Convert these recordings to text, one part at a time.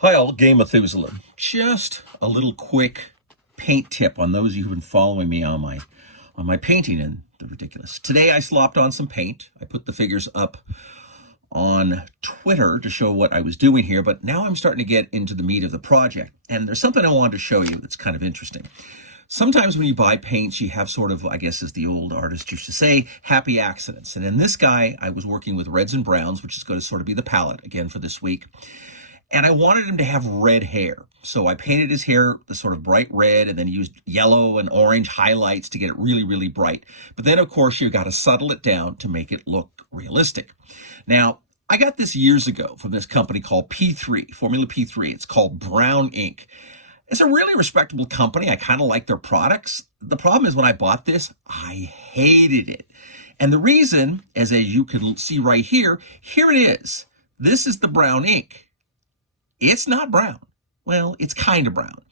Hi all, Gay Methuselah. Just a little quick paint tip on those of you who've been following me on my painting and the ridiculous. Today I slopped on some paint. I put the figures up on Twitter to show what I was doing here, but now I'm starting to get into the meat of the project. And there's something I wanted to show you that's kind of interesting. Sometimes when you buy paints, you have sort of, I guess as the old artist used to say, happy accidents. And in this guy, I was working with reds and browns, which is going to sort of be the palette again for this week. And I wanted him to have red hair. So I painted his hair the sort of bright red and then used yellow and orange highlights to get it really, really bright. But then, of course, you got to settle it down to make it look realistic. Now, I got this years ago from this company called P3, Formula P3. It's called Brown Ink. It's a really respectable company. I kind of like their products. The problem is when I bought this, I hated it. And the reason, as you can see right here, here it is. This is the brown ink. It's not brown. Well, it's kind of brown.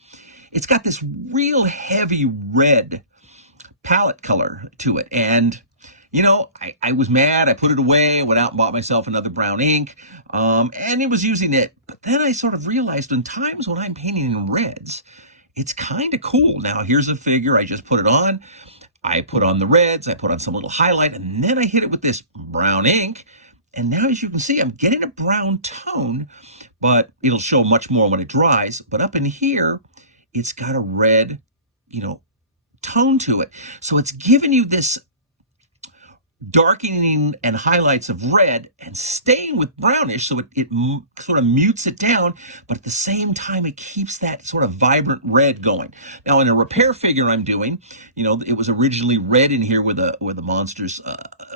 It's got this real heavy red palette color to it. And, you know, I was mad. I put it away, went out and bought myself another brown ink, and it was using it. But then I sort of realized in times when I'm painting in reds, it's kind of cool. Now, here's a figure. I just put it on. I put on the reds. I put on some little highlight, and then I hit it with this brown ink. And now, as you can see, I'm getting a brown tone, but it'll show much more when it dries. But up in here, it's got a red, tone to it. So it's giving you this darkening and highlights of red and staying with brownish, so it sort of mutes it down, but at the same time it keeps that sort of vibrant red going. Now in a repair figure I'm doing, it was originally red in here where the monster's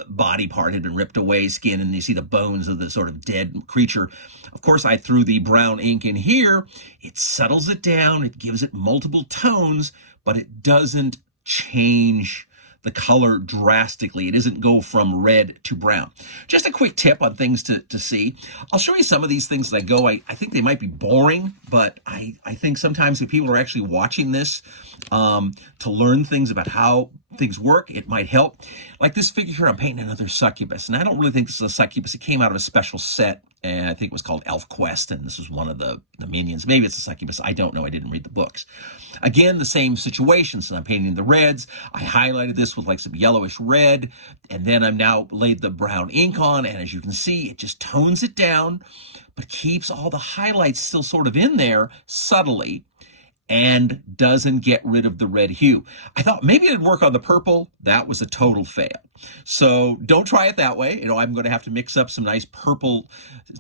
body part had been ripped away, skin, and you see the bones of the sort of dead creature. Of course, I threw the brown ink in here. It settles it down, it gives it multiple tones, but it doesn't change the color drastically. It doesn't go from red to brown. Just a quick tip on things to see. I'll show you some of these things as I go. I think they might be boring, but I think sometimes if people are actually watching this to learn things about how things work, it might help. Like this figure here, I'm painting another succubus, and I don't really think this is a succubus. It came out of a special set, and I think it was called Elf Quest, and this was one of the minions. Maybe it's a succubus. I don't know. I didn't read the books. Again, the same situation. So I'm painting the reds. I highlighted this with like some yellowish red, and then I'm now laid the brown ink on, and as you can see, it just tones it down, but keeps all the highlights still sort of in there subtly, and doesn't get rid of the red hue. I thought maybe it'd work on the purple. That was a total fail. So don't try it that way. I'm going to have to mix up some nice purple,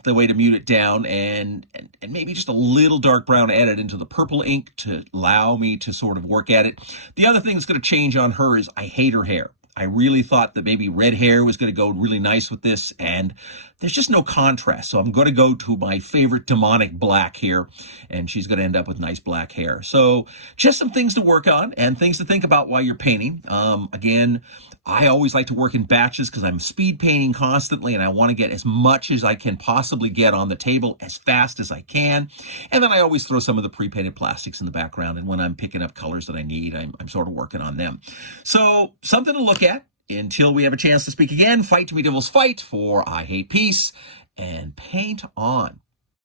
the way to mute it down, and maybe just a little dark brown added into the purple ink to allow me to sort of work at it. The other thing that's going to change on her is I hate her hair. I really thought that maybe red hair was going to go really nice with this, and there's just no contrast. So I'm going to go to my favorite demonic black here, and she's going to end up with nice black hair. So just some things to work on and things to think about while you're painting. Again, I always like to work in batches because I'm speed painting constantly, and I want to get as much as I can possibly get on the table as fast as I can. And then I always throw some of the pre-painted plastics in the background, and when I'm picking up colors that I need, I'm sort of working on them. So something to look at. Until we have a chance to speak again, fight to me devils fight, for I hate peace, and paint on.